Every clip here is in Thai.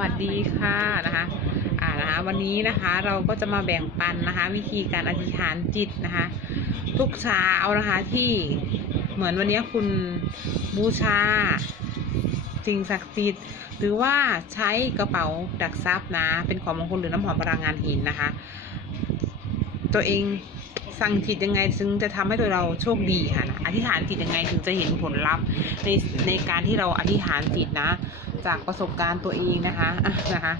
วัสดีค่ะนะคะอ่านะคะวันนี้นะคะเราก็จะมาแบ่งปันนะคะ วิธีการอธิษฐานจิตนะคะ ทุกเช้านะคะที่เหมือนวันนี้คุณบูชาสิ่งศักดิ์สิทธิ์หรือว่าใช้กระเป๋าดักทรัพย์นะ เป็นของมงคลหรือน้ำหอมพลังงานหินนะคะ ตัวเองสั่งจิตยังไงถึงจะทำให้ตัวเราโชคดีค่ะ ธิษฐานจิตยังไงถึงจะเห็นผลลัพธ์ในในการที่เราอธิษฐานจิตนะ จากประสบการณ์ตัวเองนะคะนะคะ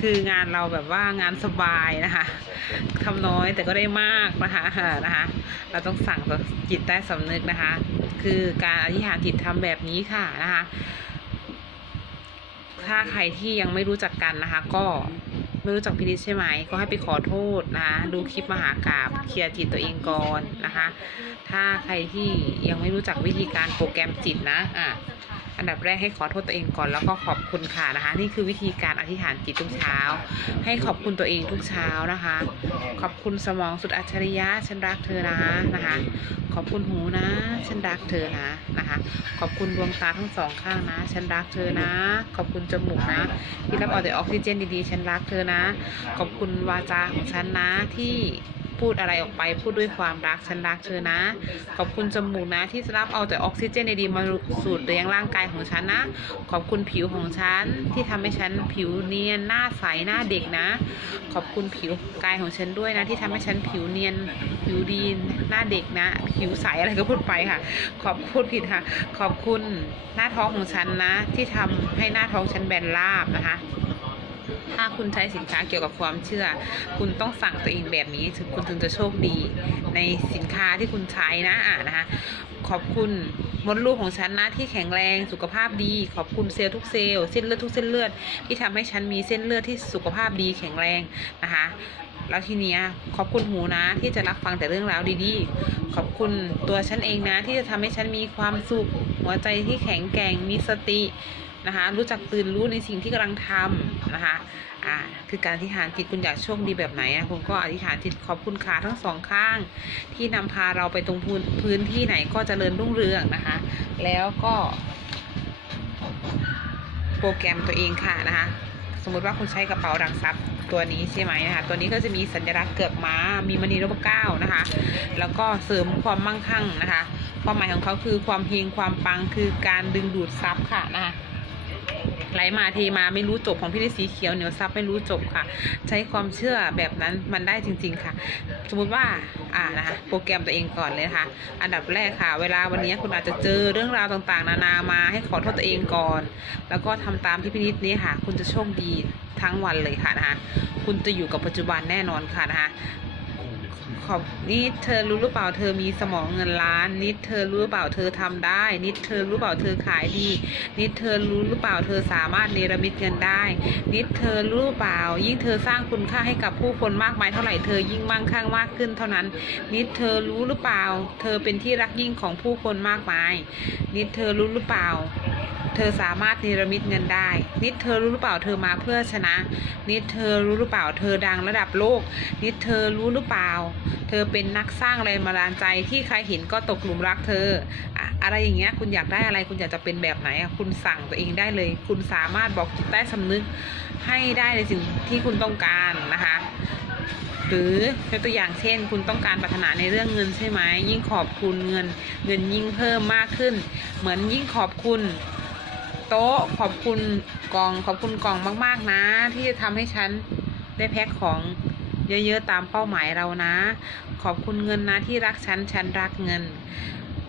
คืองานเราแบบว่างานสบายนะคะทำน้อยแต่ก็ได้มากนะคะนะคะ เราต้องสั่งต่อจิตใต้สำนึกนะคะ คือการอธิษฐานจิตทำแบบนี้ค่ะนะคะ ถ้าใครที่ยังไม่รู้จักกันนะคะ ก็ ไม่รู้จักพินิษใช่ไหมก็ให้ไปขอโทษนะคะดูคลิปมหากราบเคลียร์จิตตัวเองก่อนนะคะ ถ้าใครที่ยังไม่รู้จักวิธีการโปรแกรมจิตนะอะ อันดับแรกให้ขอโทษตัวเองก่อนแล้วก็ขอบคุณค่ะนะคะ นี่คือวิธีการอธิษฐานจิตทุกเช้า ให้ขอบคุณตัวเองทุกเช้านะคะ ขอบคุณสมองสุดอัจฉริยะฉันรักเธอนะนะคะ ขอบคุณหูนะฉันรักเธอนะนะคะ ขอบคุณดวงตาทั้งสองข้างนะ ฉันรักเธอนะ ขอบคุณจมูกนะ ที่รับเอาแต่ออกซิเจนดีๆ ฉันรักเธอนะ ขอบคุณวาจาของฉันนะที่ พูดอะไรออกไป พูดด้วยความรักฉันรักเธอนะ ขอบคุณจมูกนะ ที่จะรับเอาแต่ออกซิเจนดีๆมาสูดเลี้ยงร่างกายของฉันนะ ขอบคุณผิวของฉันที่ทำให้ฉันผิวเนียนหน้าใสหน้าเด็กนะ ขอบคุณผิวกายของฉันด้วยนะ ที่ทำให้ฉันผิวเนียนผิวดีหน้าเด็กนะ ผิวใสอะไรก็พูดไปค่ะ ขอบพูดผิดค่ะ ขอบคุณหน้าท้องของฉันนะ ที่ทำให้หน้าท้องฉันแบนราบนะคะ ถ้าคุณใช้สินค้าเกี่ยวกับความเชื่อ คุณต้องสั่งตัวเองแบบนี้ถึงคุณถึงจะโชคดี ในสินค้าที่คุณใช้นะอ่านะคะขอบคุณมดลูกของฉันนะที่แข็งแรงสุขภาพดี ขอบคุณเซลล์ทุกเซลล์เส้นเลือดทุกเส้นเลือด ที่ทำให้ฉันมีเส้นเลือดที่สุขภาพดีแข็งแรงนะคะแล้วทีเนี้ยขอบคุณหูนะที่จะรับฟังแต่เรื่องราวดีๆ ขอบคุณตัวฉันเองนะที่จะทำให้ฉันมีความสุขหัวใจที่แข็งแกร่งมีสติ นะคะ รู้จักตื่นรู้ในสิ่งที่กำลังทำนะคะอ่าคือการอธิษฐานจิตคุณอยากโชคดีแบบไหนอะคุณก็อธิษฐานจิตขอบคุณขาทั้งสองข้าง ที่นำพาเราไปตรงพื้นพื้นที่ไหนก็จเจริญรุ่งเรืองนะคะ แล้วก็โปรแกรมตัวเองค่ะนะคะสมมติว่าคุณใช้กระเป๋าดักทรัพย์ตัวนี้ใช่ไหมนะคะ ตัวนี้ก็จะมีสัญลักษณ์เกือกม้า มีมณีนพเก้านะคะ แล้วก็เสริมความมั่งคั่งนะคะ ความหมายของเขาคือความเฮงความปังคือการดึงดูดทรัพย์ค่ะนะคะ ไหลมาเทมาไม่รู้จบของพี่ได้สีเขียวเหนียวซับไม่รู้จบค่ะ ใช้ความเชื่อแบบนั้นมันได้จริง ๆค่ะ สมมุติว่าอ่านะคะโปรแกรมตัวเองก่อนเลยนะคะอันดับแรกค่ะ เวลาวันนี้คุณอาจจะเจอเรื่องราวต่างๆ นานามาให้ขอโทษตัวเองก่อน แล้วก็ทำตามที่พินิจนี้ค่ะ คุณจะโชคดีทั้งวันเลยค่ะนะคะคุณจะอยู่กับปัจจุบันแน่นอนค่ะนะคะ ขอบนี่เธอรู้หรือเปล่าเธอมีสมองเงินล้าน นิดเธอรู้หรือเปล่าเธอทำได้ นิดเธอรู้เปล่าเธอขายดี นิดเธอรู้หรือเปล่าเธอสามารถเนรมิตเงินได้ นิดเธอรู้หรือเปล่า ยิ่งเธอสร้างคุณค่าให้กับผู้คนมากมายเท่าไหร่เธอยิ่งมั่งคั่งมากขึ้นเท่านั้น นิดเธอรู้หรือเปล่า เธอเป็นที่รักยิ่งของผู้คนมากมาย นิดเธอรู้หรือเปล่า เธอสามารถเนรมิตเงินได้ นิดเธอรู้หรือเปล่าเธอมาเพื่อชนะ นิดเธอรู้หรือเปล่าเธอดังระดับโลก นิดเธอรู้หรือเปล่า เธอเป็นนักสร้างแรงบันดาลใจที่ใครเห็นก็ตกหลุมรักเธอ อะไรอย่างเงี้ยคุณอยากได้อะไรคุณอยากจะเป็นแบบไหนคุณสั่งตัวเองได้เลย คุณสามารถบอกจิตใต้สำนึกให้ได้ในสิ่งที่คุณต้องการนะคะหรือยกตัวอย่างเช่น คุณต้องการปรารถนาในเรื่องเงินใช่ไหมยิ่งขอบคุณเงิน เงินยิ่งเพิ่มมากขึ้น เหมือนยิ่งขอบคุณ โต๊ะขอบคุณกล่องขอบคุณกล่องมาก ๆ นะ ที่จะทำให้ฉันได้แพ็คของเยอะ ๆ ตามเป้าหมายเรานะ ขอบคุณเงินนะที่รักฉัน ฉันรักเงิน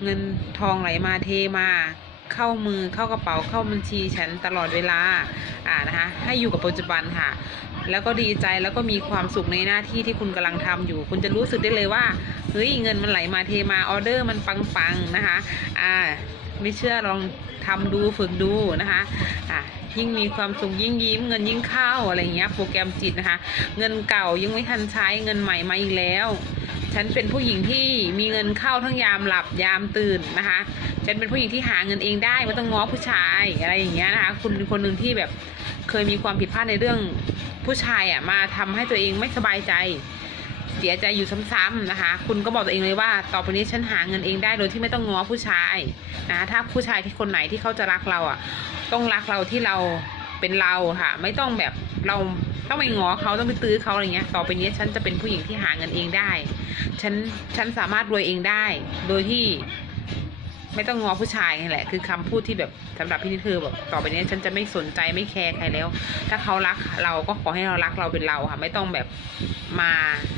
เงินทองไหลมาเทมา เข้ามือเข้ากระเป๋าเข้าบัญชีฉันตลอดเวลา อ่านะคะ ให้อยู่กับปัจจุบันค่ะ แล้วก็ดีใจแล้วก็มีความสุขในหน้าที่ที่คุณกำลังทำอยู่ คุณจะรู้สึกได้เลยว่า เฮ้ย เงินมันไหลมาเทมา ออเดอร์มันปังๆนะคะ อ่า ไม่เชื่อลองทำดูฝึกดูนะคะอะยิ่งมีความสุขยิ่งยิ้มเงินยิ่งเข้าอะไรเงี้ย โปรแกรมจิตนะคะ เงินเก่ายังไม่ทันใช้เงินใหม่มาอีกแล้ว ฉันเป็นผู้หญิงที่มีเงินเข้าทั้งยามหลับยามตื่นนะคะ ฉันเป็นผู้หญิงที่หาเงินเองได้ไม่ต้องง้อผู้ชายอะไรอย่างเงี้ยนะคะคุณคนหนึ่งที่แบบเคยมีความผิดพลาดในเรื่องผู้ชายอะมาทำให้ตัวเองไม่สบายใจ เสียใจอยู่ซ้ำๆนะคะ คุณก็บอกตัวเองเลยว่า ต่อไปนี้ฉันหาเงินเองได้โดยที่ไม่ต้องง้อผู้ชายนะถ้าผู้ชายที่คนไหนที่เขาจะรักเราอะ ต้องรักเราที่เราเป็นเราค่ะ ไม่ต้องแบบเราต้องไปง้อเขาต้องไปตื้อเขาอะไรเงี้ย ต่อไปนี้ฉันจะเป็นผู้หญิงที่หาเงินเองได้ ฉันฉันสามารถรวยเองได้ โดยที่ ไม่ต้องง้อผู้ชายนี่แหละ คือคำพูดที่แบบสำหรับพี่นิดคือแบบต่อไปนี้ฉันจะไม่สนใจไม่แคร์ใครแล้ว ถ้าเขารักเราก็ขอให้เรารักเราเป็นเราค่ะ ไม่ต้องแบบมา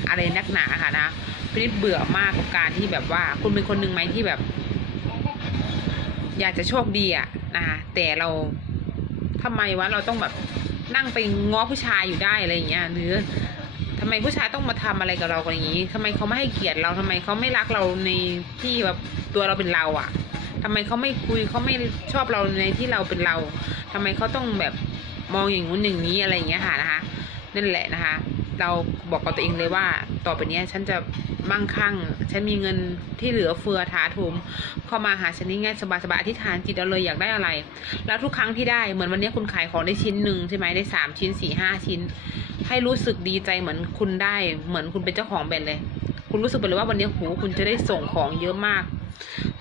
อะไรนักหนาค่ะนะพี่นิดเบื่อมากกับการที่แบบว่า คุณเป็นคนหนึ่งไหมที่แบบ อยากจะโชคดีอะนะคะแต่เราทำไมวะเราต้องแบบนั่งไปง้อผู้ชายอยู่ได้อะไรอย่างเงี้ยหรือ ทำไมผู้ชายต้องมาทำอะไรกับเรากันอย่างนี้ทำไมเขาไม่ให้เกียรติเราทำไมเขาไม่รักเราในที่แบบตัวเราเป็นเราอะทำไมเขาไม่คุยเขาไม่ชอบเราในที่เราเป็นเราทำไมเขาต้องแบบมองอย่างงู้นอย่างนี้อะไรอย่างเงี้ยค่ะนะคะ นั่นแหละนะคะ เราบอกกับตัวเองเลยว่า ต่อไปนี้ฉันจะมั่งคั่ง ฉันมีเงินที่เหลือเฟือถาถมเข้ามาหาฉันนี่ง่ายๆสบายๆอธิษฐานจิตเอาเลยอยากได้อะไร แล้วทุกครั้งที่ได้เหมือนวันนี้คุณขายของได้ชิ้นหนึ่งใช่ไหมได้สามชิ้นสี่ห้าชิ้น ให้รู้สึกดีใจเหมือนคุณได้ เหมือนคุณเป็นเจ้าของแบรนด์เลย คุณรู้สึกไปเลยว่าวันนี้หูคุณจะได้ส่งของเยอะมาก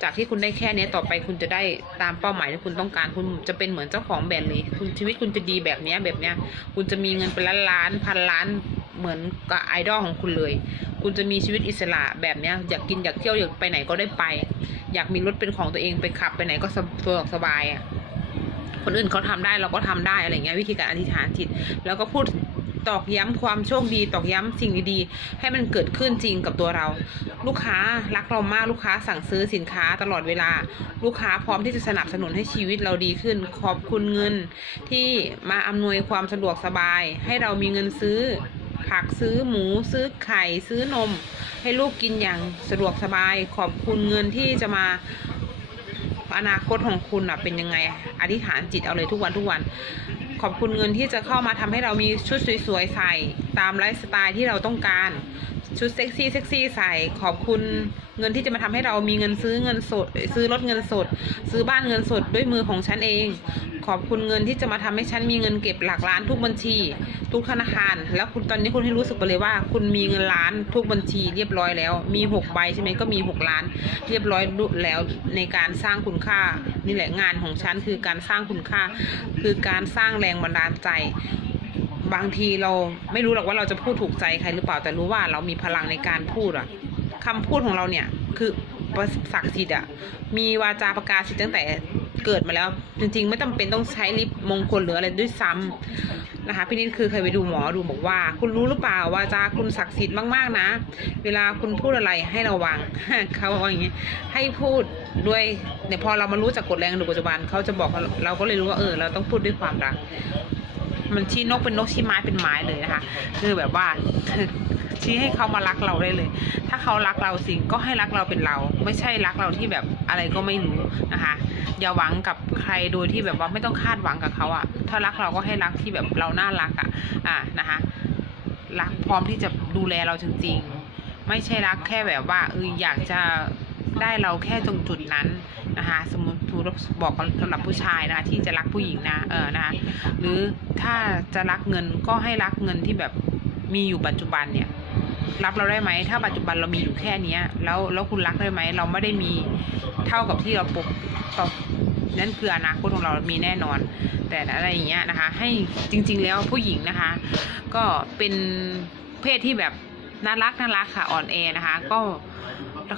จากที่คุณได้แค่นี้ต่อไปคุณจะได้ตามเป้าหมายที่คุณต้องการคุณจะเป็นเหมือนเจ้าของแบรนด์เลย คุณชีวิตคุณจะดีแบบนี้แบบเนี้ยคุณจะมีเงินเป็นล้านล้านพันล้าน เหมือนกับไอดอลของคุณเลย คุณจะมีชีวิตอิสระแบบเนี้ย อยากกินอยากเที่ยวอยากไปไหนก็ได้ไป อยากมีรถเป็นของตัวเองไปขับไปไหนก็สะดวกสบายอะคนอื่นเขาทำได้เราก็ทำได้อะไรเงี้ยวิธีการอธิษฐานจิต แล้วก็พูดตอกย้ำความโชคดีตอกย้ำสิ่งดีๆ ให้มันเกิดขึ้นจริงกับตัวเรา ลูกค้ารักเรามากลูกค้าสั่งซื้อสินค้าตลอดเวลา ลูกค้าพร้อมที่จะสนับสนุนให้ชีวิตเราดีขึ้น ขอบคุณเงินที่มาอำนวยความสะดวกสบาย ให้เรามีเงินซื้อ ผักซื้อหมูซื้อไข่ซื้อนม ให้ลูกกินอย่างสะดวกสบายขอบคุณเงินที่จะมาอนาคตของคุณอะเป็นยังไง อธิษฐานจิตเอาเลยทุกวันทุกวัน ขอบคุณเงินที่จะเข้ามาทำให้เรามีชุดสวยๆใส่ ตามไลฟ์สไตล์ที่เราต้องการ ชุดเซ็กซี่เซ็กซี่ใส่ขอบคุณเงินที่จะมาทำให้เรามีเงินซื้อเงินสด ซื้อรถเงินสด ซื้อบ้านเงินสดด้วยมือของฉันเอง ขอบคุณเงินที่จะมาทำให้ฉันมีเงินเก็บหลักล้านทุกบัญชี ทุกธนาคาร แล้วคุณตอนนี้คุณให้รู้สึกไปเลยว่า คุณมีเงินล้านทุกบัญชี เรียบร้อยแล้ว มีหกใบใช่ไหมก็มีหกล้าน เรียบร้อยแล้วในการสร้างคุณค่านี่แหละงานของฉันคือการสร้างคุณค่า คือการสร้างแรงบันดาลใจ บางทีเราไม่รู้หรอกว่าเราจะพูดถูกใจใครหรือเปล่าแต่รู้ว่าเรามีพลังในการพูดอะคำพูดของเราเนี่ยคือศักดิ์สิทธิ์อะมีวาจาประกาศสิทธิ์ตั้งแต่เกิดมาแล้ว จริง ๆ ไม่จำเป็นต้องใช้ลิปมงคลหรืออะไรด้วยซ้ำนะคะพี่นิดคือเคยไปดูหมอดูบอกว่า คุณรู้หรือเปล่าวาจาคุณศักดิ์สิทธิ์มากๆนะ เวลาคุณพูดอะไรให้ระวังเขาบอกอย่างนี้ให้พูดด้วยเนี่ยพอเรามารู้จากกฎแรงดูปัจจุบันเขาจะบอกเราก็เลยรู้ว่าเออเราต้องพูดด้วยความรัก มันชี้นกเป็นนกชี้ไม้เป็นไม้เลยนะคะ คือแบบว่าชี้ให้เขามารักเราได้เลย ถ้าเขารักเราสิ่งก็ให้รักเราเป็นเรา ไม่ใช่รักเราที่แบบอะไรก็ไม่รู้นะคะ อย่าหวังกับใครโดยที่แบบว่าไม่ต้องคาดหวังกับเขาอะถ้ารักเราก็ให้รักที่แบบเราน่ารักอะอะนะคะรักพร้อมที่จะดูแลเราจริง ๆ ไม่ใช่รักแค่แบบว่าเอออยากจะได้เราแค่ตรงจุดนั้น นะคะสมมติถูบอกกันสำหรับผู้ชายนะคะที่จะรักผู้หญิงนะเออนะคะหรือถ้าจะรักเงินก็ให้รักเงินที่แบบมีอยู่ปัจจุบันเนี่ยรับเราได้ไหมถ้าปัจจุบันเรามีอยู่แค่เนี้ย แล้วแล้วคุณรักได้ไหมเราไม่ได้มีเท่ากับที่เราปกตนั่นคืออนาคตของเรามีแน่นอน แต่อะไรอย่างเงี้ยนะคะ ให้จริง ๆ แล้วผู้หญิงนะคะ ก็เป็นเพศที่แบบน่ารักน่ารักค่ะอ่อนแอนะคะ ก็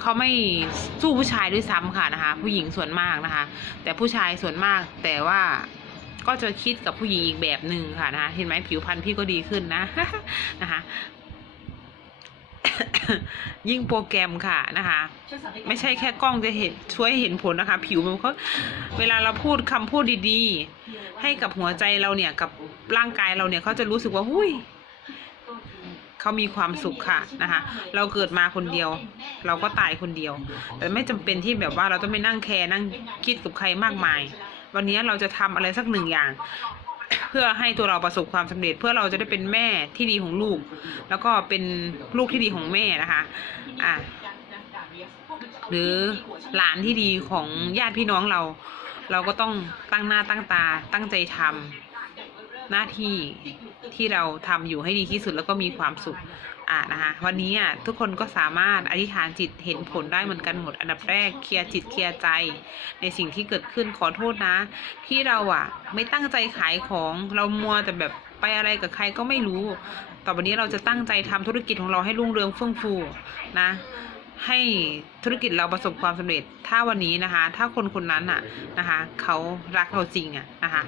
เขาไม่สู้ผู้ชายด้วยซ้ำค่ะนะคะ ผู้หญิงส่วนมากนะคะ แต่ผู้ชายส่วนมากแต่ว่าก็จะคิดกับผู้หญิงอีกแบบหนึ่งค่ะนะคะเห็นไหมผิวพรรณพี่ก็ดีขึ้นนะนะคะยิ่งโปรแกรมค่ะนะคะ ไม่ใช่แค่กล้องจะเห็นช่วยเห็นผลนะคะ ผิวมันก็เวลาเราพูดคำพูดดีๆ ให้กับหัวใจเราเนี่ยกับร่างกายเราเนี่ยเขาจะรู้สึกว่าหุ้ย เขามีความสุขค่ะนะคะเราเกิดมาคนเดียว เราก็ตายคนเดียว แต่ไม่จำเป็นที่แบบว่าเราต้องไปนั่งแคร์นั่งคิดกับใครมากมาย วันนี้เราจะทำอะไรสักหนึ่งอย่าง เพื่อให้ตัวเราประสบความสำเร็จ เพื่อเราจะได้เป็นแม่ที่ดีของลูก แล้วก็เป็นลูกที่ดีของแม่นะคะอะหรือหลานที่ดีของญาติพี่น้องเรา เราก็ต้องตั้งหน้าตั้งตาตั้งใจทำ หน้าที่ที่เราทำอยู่ให้ดีที่สุดแล้วก็มีความสุขอะนะคะวันนี้อะทุกคนก็สามารถอธิษฐานจิตเห็นผลได้เหมือนกันหมดอันดับแรกเคลียร์จิตเคลียร์ใจ ในสิ่งที่เกิดขึ้นขอโทษนะ ที่เราอะ ไม่ตั้งใจขายของเรามัวแต่แบบไปอะไรกับใครก็ไม่รู้ ต่อไปนี้เราจะตั้งใจทำธุรกิจของเราให้รุ่งเรืองเฟื่องฟูนะให้ธุรกิจเราประสบความสำเร็จ ถ้าวันนี้นะคะ ถ้าคนคนนั้นอะนะคะ เขารักเราจริงอะนะคะ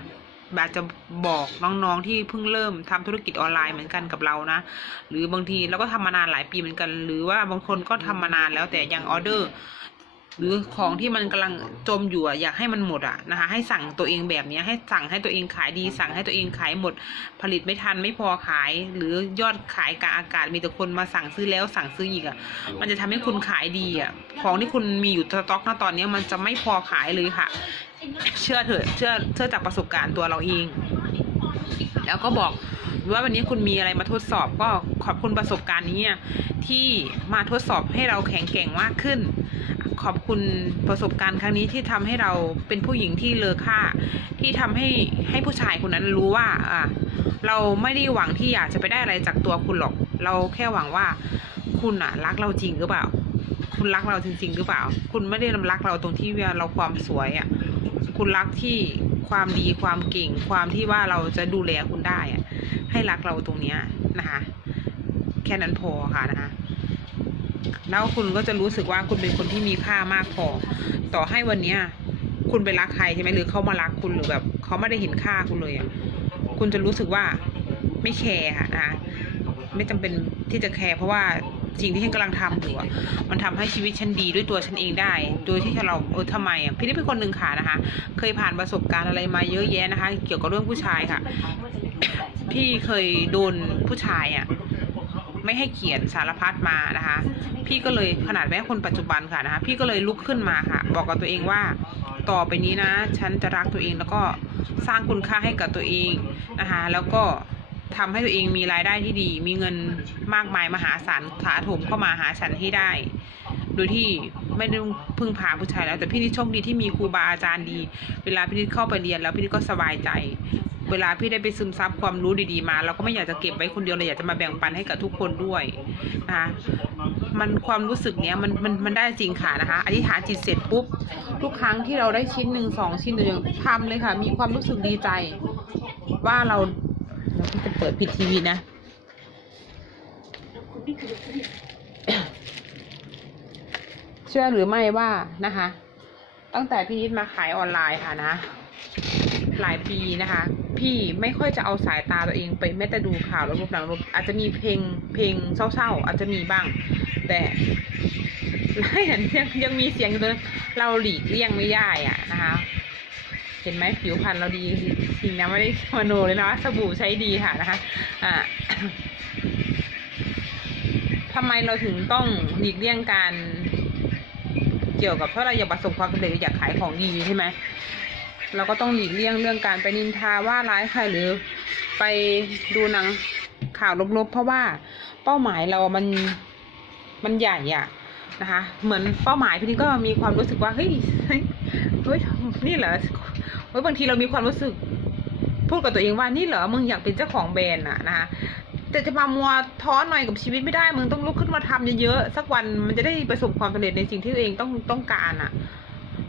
อาจจะบอกน้องๆที่เพิ่งเริ่มทำธุรกิจออนไลน์เหมือนกันกับเรานะ หรือบางทีเราก็ทำมานานหลายปีเหมือนกัน หรือว่าบางคนก็ทำมานานแล้วแต่ยังออเดอร์ หรือของที่มันกำลังจมอยู่อยากให้มันหมดอะนะคะ ให้สั่งตัวเองแบบนี้ให้สั่งให้ตัวเองขายดี สั่งให้ตัวเองขายหมด ผลิตไม่ทันไม่พอขาย หรือยอดขายกลางอากาศมีแต่คนมาสั่งซื้อแล้วสั่งซื้ออีกอะ มันจะทำให้คุณขายดีอะของที่คุณมีอยู่สต็อกณตอนนี้มันจะไม่พอขายเลยค่ะ เชื่อเถอะเชื่อเชื่อจากประสบการณ์ตัวเราเอง แล้วก็บอกว่าวันนี้คุณมีอะไรมาทดสอบก็ขอบคุณประสบการณ์นี้ที่มาทดสอบให้เราแข็งแกร่งมากขึ้น ขอบคุณประสบการณ์ครั้งนี้ที่ทำให้เราเป็นผู้หญิงที่เลอค่า ที่ทำให้ให้ผู้ชายคนนั้นรู้ว่าอะเราไม่ได้หวังที่อยากจะไปได้อะไรจากตัวคุณหรอก เราแค่หวังว่าคุณอะ รักเราจริงหรือเปล่า คุณรักเราจริง ๆ หรือเปล่า คุณไม่ได้รักเราตรงที่เราความสวยอะ คุณรักที่ความดีความเก่ง ความที่ว่าเราจะดูแลคุณได้อะให้รักเราตรงเนี้ยนะคะ แค่นั้นพอค่ะนะคะแล้วคุณก็จะรู้สึกว่าคุณเป็นคนที่มีค่ามากพอ ต่อให้วันเนี้ยคุณไปรักใครใช่ไหมหรือเขามารักคุณหรือแบบเขาไม่ได้เห็นค่าคุณเลยอะคุณจะรู้สึกว่าไม่แคร์ค่ะนะคะไม่จำเป็นที่จะแคร์เพราะว่า สิ่งที่ฉันกำลังทำอยู่มันทำให้ชีวิตฉันดีด้วยตัวฉันเองได้ โดยที่เราเออทำไมอะพี่นี่เป็นคนหนึ่งค่ะนะคะ เคยผ่านประสบการณ์อะไรมาเยอะแยะนะคะ เกี่ยวกับเรื่องผู้ชายค่ะ พี่เคยโดนผู้ชายอะไม่ให้เกียรติสารพัดมานะคะ พี่ก็เลยขนาดแม้คนปัจจุบันค่ะนะคะ พี่ก็เลยลุกขึ้นมาค่ะ บอกกับตัวเองว่า ต่อไปนี้นะ ฉันจะรักตัวเองแล้วก็สร้างคุณค่าให้กับตัวเองนะคะ แล้วก็ ทำให้ตัวเองมีรายได้ที่ดี มีเงินมากมายมหาศาลถาโถมเข้ามาหาฉันให้ได้ โดยที่ไม่ได้พึ่งพาผู้ชายแล้ว แต่พี่นิดโชคดีที่มีครูบาอาจารย์ดี เวลาพี่นิดเข้าไปเรียนแล้วพี่นิดก็สบายใจ เวลาพี่ได้ไปซึมซับความรู้ดีๆมา เราก็ไม่อยากจะเก็บไว้คนเดียวเลยอยากจะมาแบ่งปันให้กับทุกคนด้วยนะคะมันความรู้สึกเนี้ยมันมันมันได้จริงค่ะนะคะอธิษฐานจิตเสร็จปุ๊บทุกครั้งที่เราได้ชิ้นหนึ่งสองชิ้นหนึ่งทำเลยค่ะ มีความรู้สึกดีใจ ว่าเรา เราพี่จะเปิดผิดทีวีนะเชื่อหรือไม่ว่านะคะ ตั้งแต่พี่นิดมาขายออนไลน์ค่ะนะ หลายปีนะคะ พี่ไม่ค่อยจะเอาสายตาตัวเองไปแม้แต่ดูข่าวแล้วรูปหนังรูปอาจจะมีเพลงเพลงเศร้าๆอาจจะมีบ้าง แต่ยังยังยังมีเสียงอยู่เลยเราหลีกเลี่ยงไม่ได้อะนะคะ เห็นไหมผิวพรรณเราดีจริงนะไม่ได้มโนเลยนะสบู่ใช้ดีค่ะนะคะ อ่าทำไมเราถึงต้องหลีกเลี่ยงการเกี่ยวกับเพราะเราอยากประสบความสำเร็จอยากขายของดีใช่ไหมเราก็ต้องหลีกเลี่ยงเรื่องการไปนินทาว่าร้ายใครหรือไปดูหนังข่าวลบๆ เพราะว่าเป้าหมายเรามันมันใหญ่อะนะคะ เหมือนเป้าหมายพี่นี่ก็มีความรู้สึกว่าเฮ้ยเฮ้ยเฮ้ยนี่เหรอ เฮ้ยบางทีเรามีความรู้สึก พูดกับตัวเองว่านี่เหรอมึงอยากเป็นเจ้าของแบรนด์อะนะคะแต่จะมามัวท้อหน่อยกับชีวิตไม่ได้ มึงต้องลุกขึ้นมาทำเยอะๆสักวันมันจะได้ประสบความสำเร็จในสิ่งที่ตัวเองต้องต้องการอะ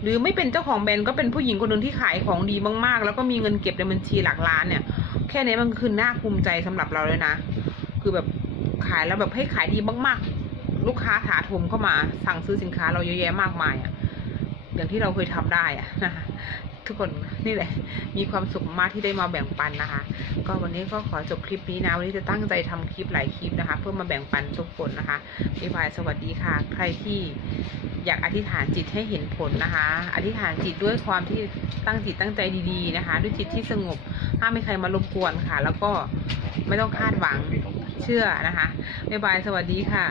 หรือไม่เป็นเจ้าของแบรนด์ก็เป็นผู้หญิงคนหนึ่งที่ขายของดีมากๆ แล้วก็มีเงินเก็บในบัญชีหลักล้านเนี่ย แค่นี้มันคือน่าภูมิใจสำหรับเราเลยนะ คือแบบขายแล้วแบบให้ขายดีมากๆ ลูกค้าถาโถมเข้ามา สั่งซื้อสินค้าเราเยอะแยะมากมายอะ อย่างที่เราเคยทำได้อะนะคะทุกคนนี่แหละ มีความสุขมากที่ได้มาแบ่งปันนะคะ ก็วันนี้ก็ขอจบคลิปนี้นะ วันนี้จะตั้งใจทำคลิปหลายคลิปนะคะ เพื่อมาแบ่งปันทุกคนนะคะบ๊ายบายสวัสดีค่ะ ใครที่อยากอธิษฐานจิตให้เห็นผลนะคะ อธิษฐานจิตด้วยความที่ตั้งจิตตั้งใจดีๆนะคะ ด้วยจิตที่สงบห้ามไม่ใครมารบกวนค่ะ แล้วก็ไม่ต้องคาดหวังเชื่อนะคะบ๊ายบายสวัสดีค่ะ